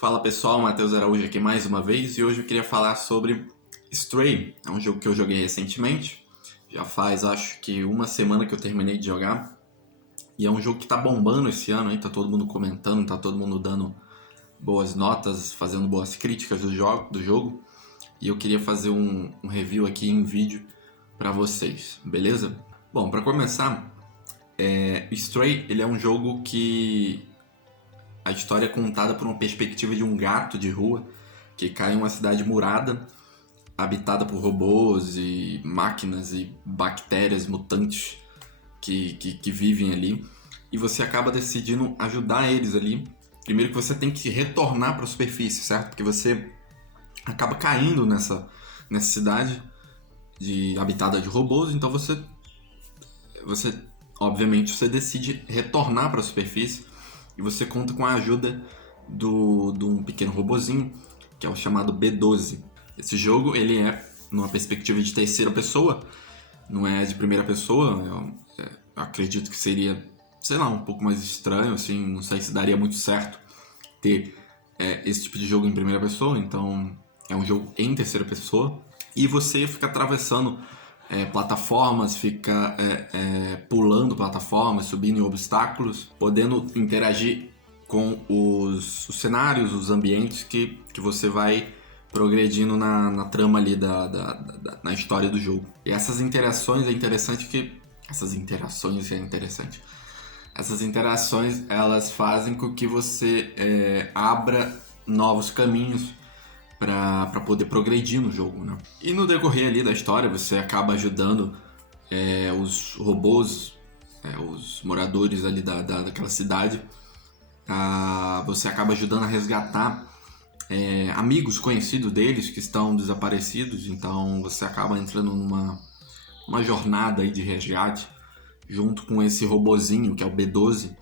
Fala pessoal, Matheus Araújo aqui mais uma vez e hoje eu queria falar sobre Stray. É um jogo que eu joguei recentemente, já faz acho que uma semana que eu terminei de jogar e é um jogo que tá bombando esse ano, hein? Tá todo mundo comentando, tá todo mundo dando boas notas, fazendo boas críticas do jogo e eu queria fazer um review aqui em vídeo para vocês, beleza? Bom, para começar, Stray ele é um jogo que a história é contada por uma perspectiva de um gato de rua que cai em uma cidade murada, habitada por robôs e máquinas e bactérias mutantes que vivem ali. E você acaba decidindo ajudar eles ali. Primeiro que você tem que retornar para a superfície, certo? Porque você acaba caindo nessa cidade habitada de robôs, então você obviamente você decide retornar para a superfície e você conta com a ajuda de um pequeno robozinho que é o chamado B12. Esse jogo ele é numa perspectiva de terceira pessoa, não é de primeira pessoa. Eu acredito que seria, sei lá, um pouco mais estranho, assim, não sei se daria muito certo ter esse tipo de jogo em primeira pessoa, então é um jogo em terceira pessoa e você fica atravessando plataformas, fica pulando plataformas, subindo em obstáculos, podendo interagir com os cenários, os ambientes que você vai progredindo na trama ali na história do jogo. E essas interações é interessante. Essas interações elas fazem com que você abra novos caminhos para poder progredir no jogo, né? E no decorrer ali da história você acaba ajudando os robôs, os moradores ali daquela cidade. Você acaba ajudando a resgatar amigos conhecidos deles que estão desaparecidos, então você acaba entrando numa jornada aí de resgate junto com esse robozinho que é o B12,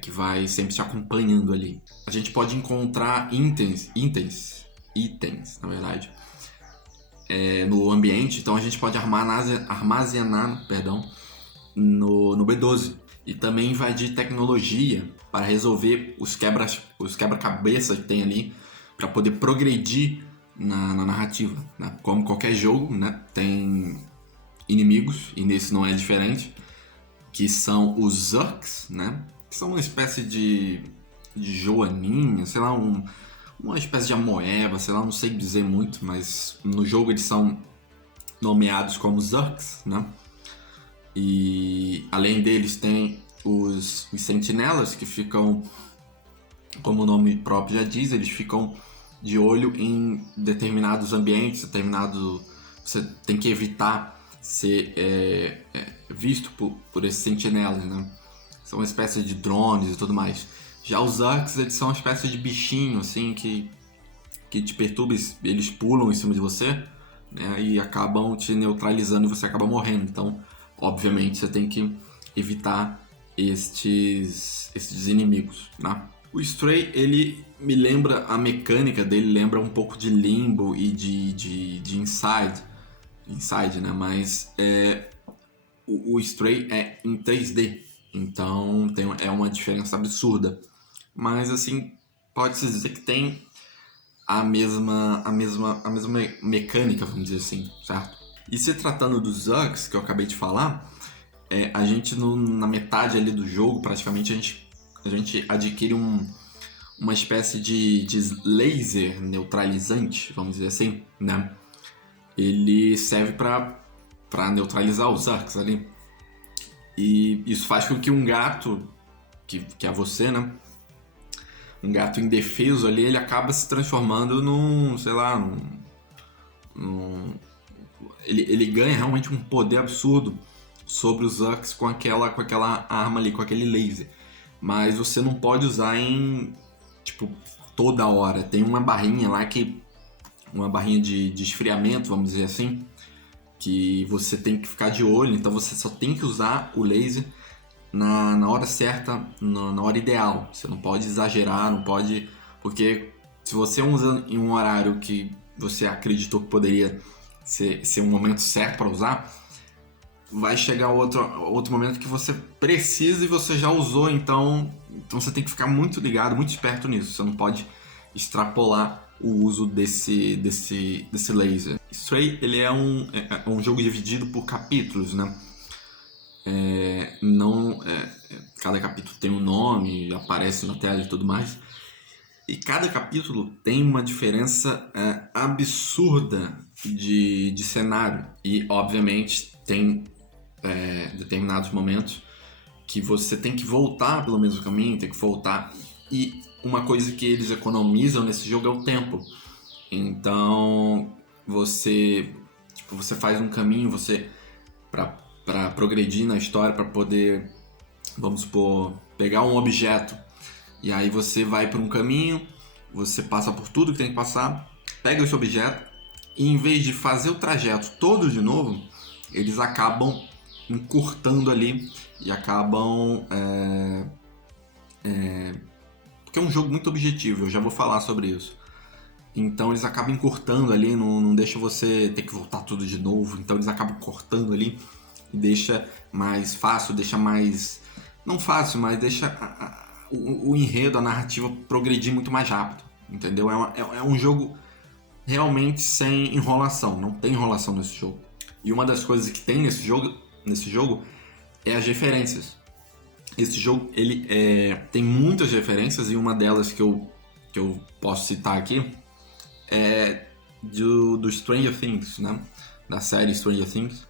que vai sempre te acompanhando ali. A gente pode encontrar itens na verdade, no ambiente, então a gente pode armazenar no B12 e também invadir tecnologia para resolver os quebra-cabeças que tem ali para poder progredir na narrativa, né? Como qualquer jogo, né? Tem inimigos, e nesse não é diferente, que são os Zurks, né? Que são uma espécie de joaninha, sei lá, uma espécie de amoeba, sei lá, não sei dizer muito, mas no jogo eles são nomeados como Zurks, né? E além deles tem os sentinelas que ficam, como o nome próprio já diz, eles ficam de olho em determinados ambientes, você tem que evitar ser visto por esses sentinelas, né? São uma espécie de drones e tudo mais. Já os Zurks, eles são uma espécie de bichinho, assim, que te perturba, eles pulam em cima de você, né, e acabam te neutralizando e você acaba morrendo. Então, obviamente, você tem que evitar estes inimigos, né? O Stray, ele me lembra, a mecânica dele lembra um pouco de Limbo e de Inside, né? Mas o Stray é em 3D, então é uma diferença absurda. Mas assim, pode-se dizer que tem a mesma mecânica, vamos dizer assim, certo? E se tratando dos Zurks, que eu acabei de falar, a gente na metade ali do jogo, praticamente, a gente adquire uma espécie de laser neutralizante, vamos dizer assim, né? Ele serve para neutralizar os Zurks ali. E isso faz com que um gato, que é você, né? Um gato indefeso ali, ele acaba se transformando ele ganha realmente um poder absurdo sobre os Zurks com aquela arma ali, com aquele laser. Mas você não pode usar em, tipo, toda hora. Tem uma barrinha lá uma barrinha de esfriamento, vamos dizer assim, que você tem que ficar de olho, então você só tem que usar o laser na hora certa, na hora ideal. Você não pode exagerar, não pode... Porque se você usa em um horário que você acreditou que poderia ser um momento certo para usar, vai chegar outro momento que você precisa e você já usou, então Então você tem que ficar muito ligado, muito esperto nisso. Você não pode extrapolar o uso desse laser. Stray, ele é um jogo dividido por capítulos, né? Cada capítulo tem um nome, aparece na tela e tudo mais. E cada capítulo tem uma diferença absurda de cenário. E, obviamente, tem determinados momentos que você tem que voltar pelo mesmo caminho, tem que voltar. E uma coisa que eles economizam nesse jogo é o tempo. Então, você faz um caminho, para progredir na história, para poder, vamos supor, pegar um objeto. E aí você vai por um caminho, você passa por tudo que tem que passar, pega esse objeto, e em vez de fazer o trajeto todo de novo, eles acabam encurtando ali e acabam... porque é um jogo muito objetivo, eu já vou falar sobre isso. Então eles acabam encurtando ali, não deixa você ter que voltar tudo de novo. Então eles acabam cortando ali e deixa mais fácil, deixa mais... Não fácil, mas deixa o enredo, a narrativa progredir muito mais rápido. Entendeu? É um jogo realmente sem enrolação, não tem enrolação nesse jogo. E uma das coisas que tem nesse jogo é as referências. Esse jogo ele tem muitas referências e uma delas que eu posso citar aqui é do Stranger Things, né? Da série Stranger Things.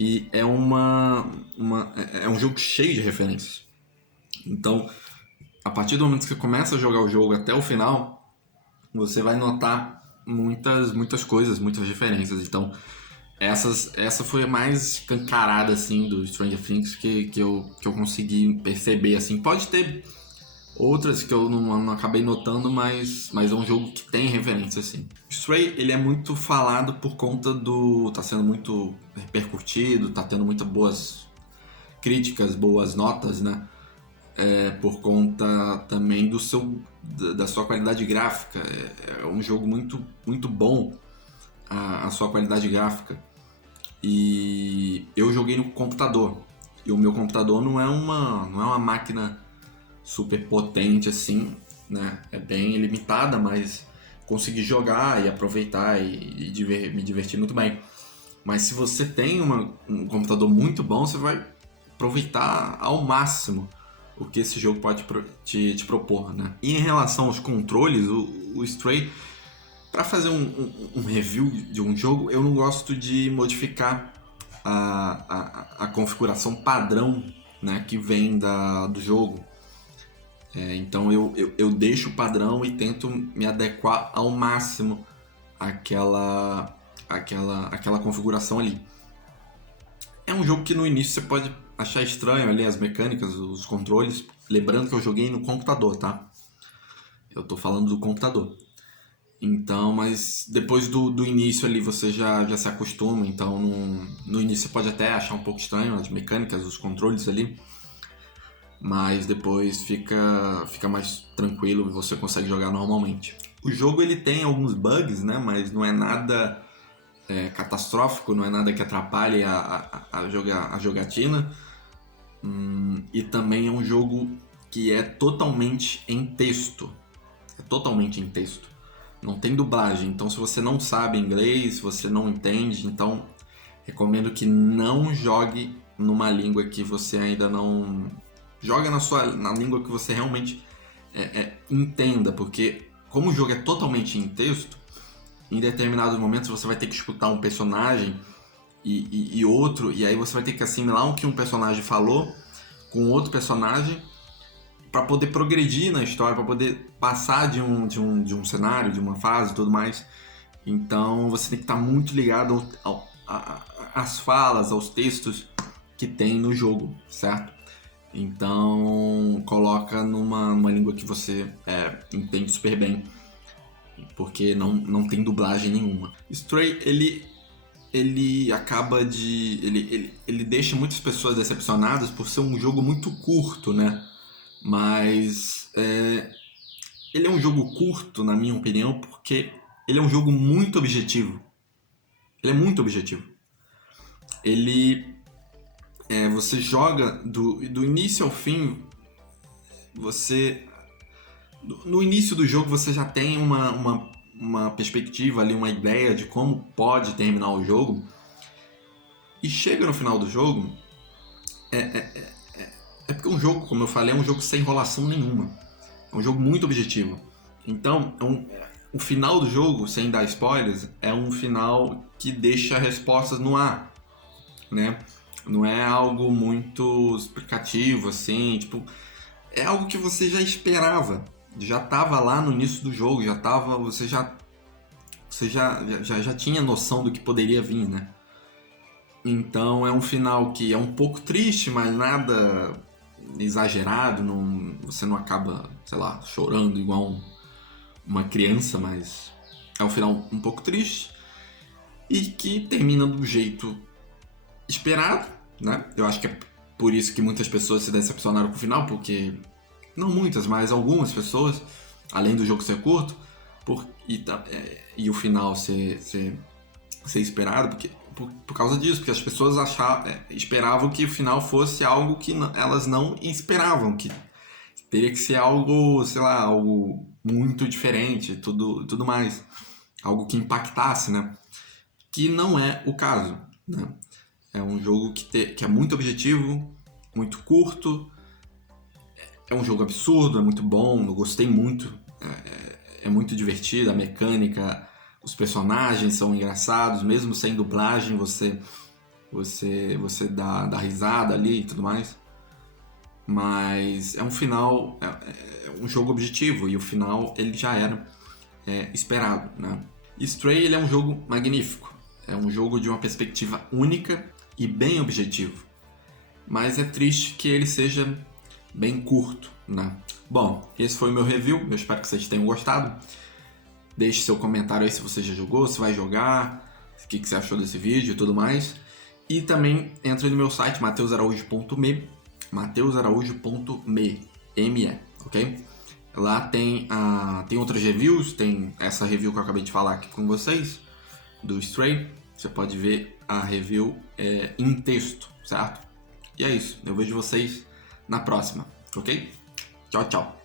E é um jogo cheio de referências. Então, a partir do momento que você começa a jogar o jogo até o final, você vai notar muitas coisas, muitas referências. Então, essa foi a mais escancarada assim do Stranger Things que eu consegui perceber assim. Pode ter outras que eu não acabei notando, mas é um jogo que tem referência assim. Stray, ele é muito falado por conta tá sendo muito repercutido, tá tendo muitas boas críticas, boas notas, né? Por conta também da sua qualidade gráfica. É um jogo muito, muito bom, a sua qualidade gráfica. E eu joguei no computador. E o meu computador não é uma máquina super potente assim, né? É bem limitada, mas consegui jogar e aproveitar e me divertir muito bem. Mas se você tem um computador muito bom, você vai aproveitar ao máximo o que esse jogo pode te propor, né? E em relação aos controles, o Stray, para fazer um review de um jogo, eu não gosto de modificar a configuração padrão, né, que vem do jogo. Então eu deixo o padrão e tento me adequar ao máximo àquela configuração ali. É um jogo que no início você pode achar estranho ali as mecânicas, os controles. Lembrando que eu joguei no computador, tá? Eu tô falando do computador. Então, mas depois do início ali você já se acostuma. Então no início você pode até achar um pouco estranho as mecânicas, os controles ali. Mas depois fica mais tranquilo e você consegue jogar normalmente. O jogo ele tem alguns bugs, né? Mas não é nada catastrófico, não é nada que atrapalhe a jogatina. E também é um jogo que é totalmente em texto. É totalmente em texto. Não tem dublagem. Então se você não sabe inglês, se você não entende, então recomendo que não jogue numa língua que você ainda não... Joga na língua que você realmente entenda, porque como o jogo é totalmente em texto, em determinados momentos você vai ter que escutar um personagem e outro, e aí você vai ter que assimilar o que um personagem falou com outro personagem para poder progredir na história, para poder passar de um cenário, de uma fase e tudo mais. Então você tem que estar muito ligado às falas, aos textos que tem no jogo, certo? Então coloca numa língua que você entende super bem, porque não tem dublagem nenhuma. Stray, ele acaba de... Ele deixa muitas pessoas decepcionadas por ser um jogo muito curto, né? Mas ele é um jogo curto, na minha opinião, porque ele é um jogo muito objetivo. Ele é muito objetivo. Você joga do início ao fim, você no início do jogo você já tem uma perspectiva ali, uma ideia de como pode terminar o jogo, e chega no final do jogo, é porque um jogo, como eu falei, é um jogo sem enrolação nenhuma, é um jogo muito objetivo. Então, o final do jogo, sem dar spoilers, é um final que deixa respostas no ar, né? Não é algo muito explicativo, assim, tipo, é algo que você já esperava, já estava lá no início do jogo, você já tinha noção do que poderia vir, né? Então é um final que é um pouco triste, mas nada exagerado, você não acaba, sei lá, chorando igual uma criança, mas é um final um pouco triste e que termina do jeito esperado, né? Eu acho que é por isso que muitas pessoas se decepcionaram com o final, porque não muitas, mas algumas pessoas, além do jogo ser curto, e o final ser esperado, porque por causa disso, porque as pessoas esperavam que o final fosse algo que elas não esperavam, que teria que ser algo, sei lá, algo muito diferente, tudo mais, algo que impactasse, né? Que não é o caso, né? É um jogo que é muito objetivo, muito curto, é um jogo absurdo, é muito bom, eu gostei muito, é muito divertido, a mecânica, os personagens são engraçados, mesmo sem dublagem, você dá risada ali e tudo mais. Mas é um final, é um jogo objetivo, e o final ele já era esperado, né? Stray ele é um jogo magnífico, é um jogo de uma perspectiva única e bem objetivo, mas é triste que ele seja bem curto, né? Bom, esse foi o meu review, eu espero que vocês tenham gostado. Deixe seu comentário aí se você já jogou, se vai jogar, o que você achou desse vídeo e tudo mais. E também entre no meu site mateusaraújo.me, mateusaraújo.me, ok? Lá tem outras reviews, tem essa review que eu acabei de falar aqui com vocês, do Stray. Você pode ver a review em texto, certo? E é isso, eu vejo vocês na próxima, ok? Tchau, tchau!